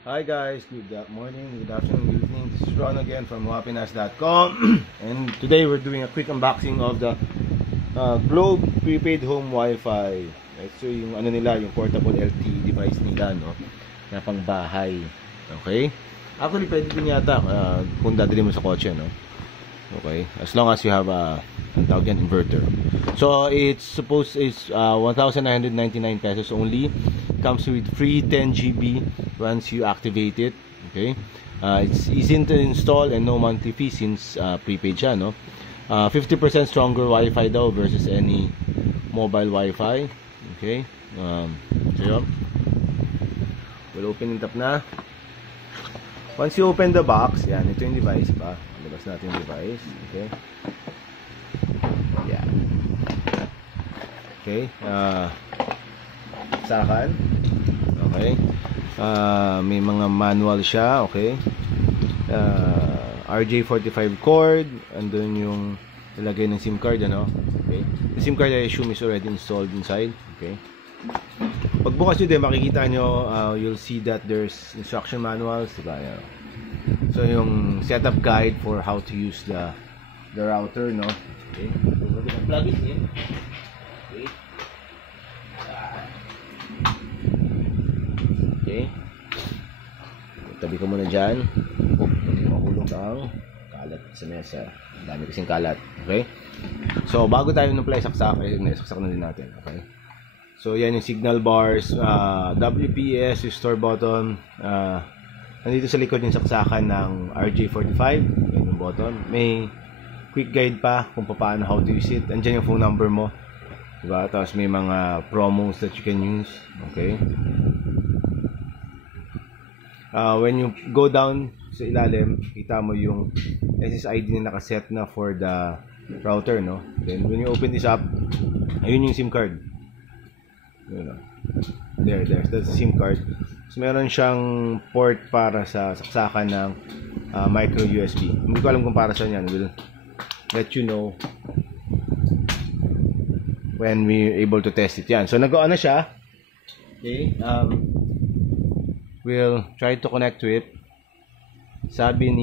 Hi guys, good morning, good afternoon, good evening. This is Ron again from wapinas.com and today we're doing a quick unboxing of the Globe prepaid home Wi-Fi. Right, so yung ano nila, yung portable LTE device nila, no, na pang bahay. Okay? Actually, pwede din yata kung dadali mo sa kotse, no? Okay? As long as you have a inverter. So it's 1,999 pesos only. Comes with free 10 GB once you activate it. Okay, it's easy to install and no monthly fee since prepaid siya, no? 50% stronger Wi-Fi daw versus any mobile Wi-Fi. Okay, so yun. We'll open it up na. Once you open the box, yan, ito yung device pa. Labas natin yung device. Okay, yan. Okay, sakan. Okay, may mga manual siya. Okay, RJ45 cord, andun yung ilagay ng SIM card, ano. Okay, the SIM card I assume is already installed inside. Okay, pagbukas nyo din, makikita nyo, you'll see that there's instruction manuals, diba? So yung setup guide for how to use the router, no. Okay, so we're gonna plug it in. Okay, okay, tabi ko muna dyan. Hindi mahulog ang kalat sa mesa. Dami kasing kalat. Okay, so bago tayo ng play saksak, saksak na din natin. Okay, so yan yung signal bars, WPS, restore button, nandito sa likod yung saksakan ng RJ45. Yan yung button. May quick guide pa kung paano, how to use it. Andyan yung phone number mo, diba? Tapos may mga promos that you can use. Okay, when you go down sa ilalim, kita mo yung SSID na nakaset na for the router, no? Then when you open this up, ayun yung SIM card. Yun, no? There, that's the SIM card. So meron siyang port para sa saksakan ng micro USB. Hindi ko alam kung para saan yan. We'll let you know when we're able to test it. Yan. So nag-on na siya. Okay, we'll try to connect to it. Sabi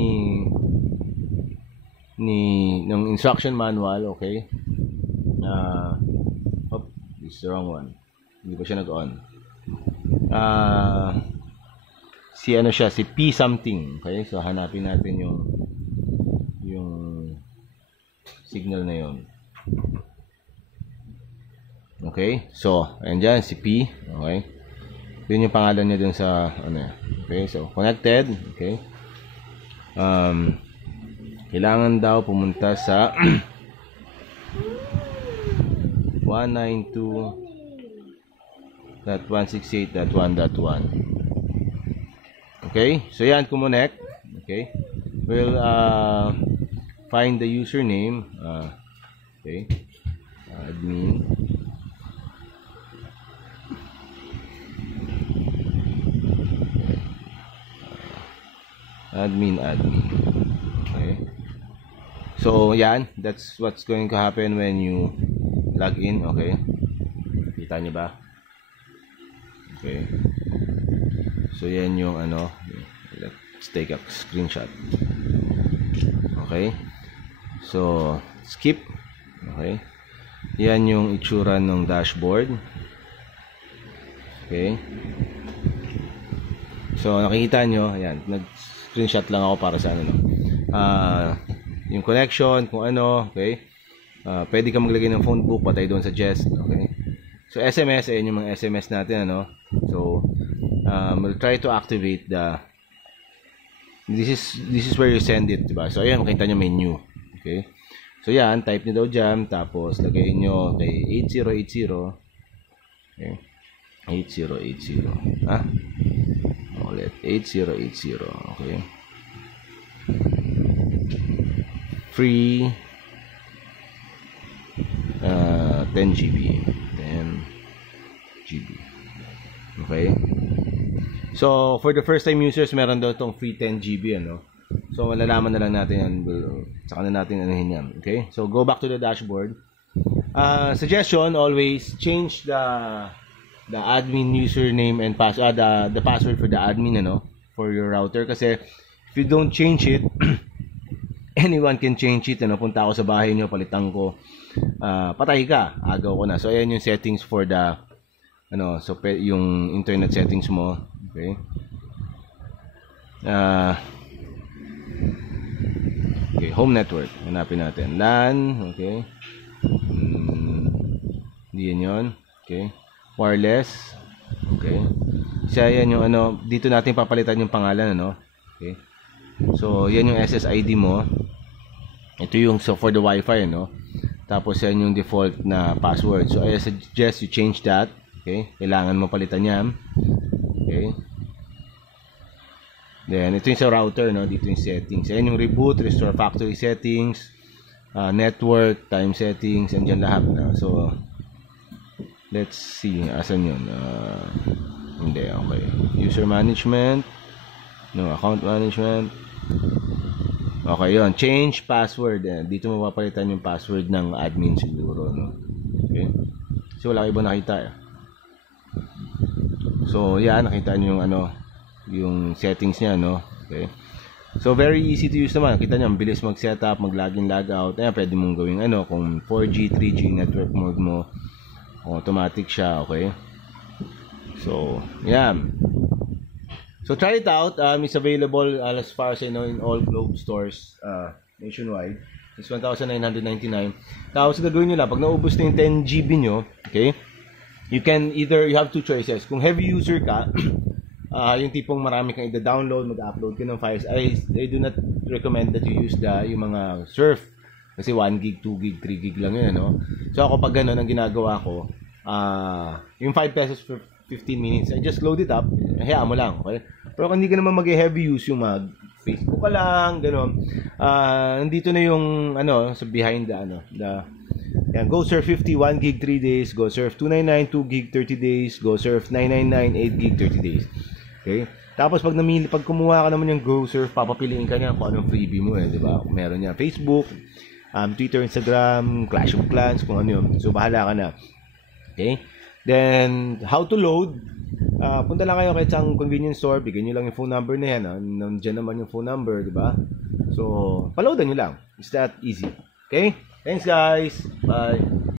ng instruction manual, okay, this is the wrong one. Hindi pa siya nag-on. Si P something. Okay, so hanapin natin yung signal na yon. Okay, so andyan si P. Okay, yun yung pangalan niya dun sa ano. Okay, so connected. Okay, kailangan daw pumunta sa 192.168.1.1. Okay, so yan, kumonect. Okay, we'll find the username. Okay, admin. Admin. Okay, so yan, that's what's going to happen when you log in. Okay, kita nyo ba? Okay, so yan yung ano, let's take a screenshot. Okay, so skip. Okay, yan yung itsura ng dashboard. Okay, so nakikita nyo, ayan, nag-screenshot lang ako para sa ano, yung connection, kung ano. Okay, pwede ka maglagay ng phone book, patay doon sa Jest. Okay, so SMS, ayan yung mga SMS natin, ano. So we'll try to activate this is where you send it, diba? So ayan, makita nyo menu. Okay, so yan, type nyo daw dyan, tapos lagay nyo kay 8080. Okay, 8080. Ulit, 8080. Okay, free 10 GB. 10 GB. Okay, so for the first time users, meron daw itong free 10 GB, ano. So malalaman na lang natin yan, saka na natin anuhin yan. Okay, so go back to the dashboard. Suggestion, always change the admin username and password, the password for the admin, ano. for your router kasi if you don't change it, anyone can change it. Punta ako sa bahay nyo, palitan ko, patay ka, agaw ko na. So ayan yung settings for the so yung internet settings mo. Okay. Okay, home network. Hanapin natin. LAN, okay. Hindi yan yun. Okay. Wireless. Okay. So yan yung dito natin papalitan yung pangalan, Okay. So yan yung SSID mo. Ito yung for the Wi-Fi, Tapos yan yung default na password. So I suggest you change that. Okay. Kailangan mo palitan yan. Okay. Then, ito yung sa router, dito yung settings. Ayan yung reboot, restore factory settings, network, time settings, andyan lahat na. So, let's see. Asan yun? Hindi, okay. User management. No, account management. Okay, yun. Change password. Dito mo papalitan yung password ng admin siguro, Okay. So, wala iba nakita, So, yan. Nakita nyo yung yung settings niya, Okay. So, very easy to use naman. Kita niyo, ang bilis mag-setup, mag-login, logout. Ayan, pwede mong gawing kung 4G, 3G network mode mo, automatic siya, okay? So, yan. So, try it out. It's available as far as I know in all Globe stores nationwide. It's 1,999. Tapos, gagawin nyo lang, pag naubos na yung 10 GB nyo, okay, you have two choices. Kung heavy user ka, yung tipong marami kang i-download, mag-upload ka ng files, I do not recommend that you use yung mga surf. Kasi 1 gig, 2 gig, 3 gig lang yun, So ako pag gano'n, ang ginagawa ko, yung 5 pesos for 15 minutes, I just load it up, hayaan mo lang, okay? Pero kung hindi ka naman mag-heavy use, yung Facebook ka lang, gano'n, nandito na yung, sa behind yan, GoSurf 50, 1 gig, 3 days, GoSurf 299, 2 gig, 30 days, GoSurf 999, 8 gig, 30 days. Okay? Tapos pag kumuha ka naman yung GoSurf, papapiliin ka niya kung anong freebie mo, di ba? Kung meron niya Facebook, Twitter, Instagram, Clash of Clans, kung ano yun. So, bahala ka na. Okay? Then, how to load? Punta lang kayo kahit sa convenience store, bigyan nyo lang yung phone number na yan. Nandiyan naman yung phone number, di ba? So, paloadan nyo lang. It's that easy. Okay? Thanks, guys. Bye.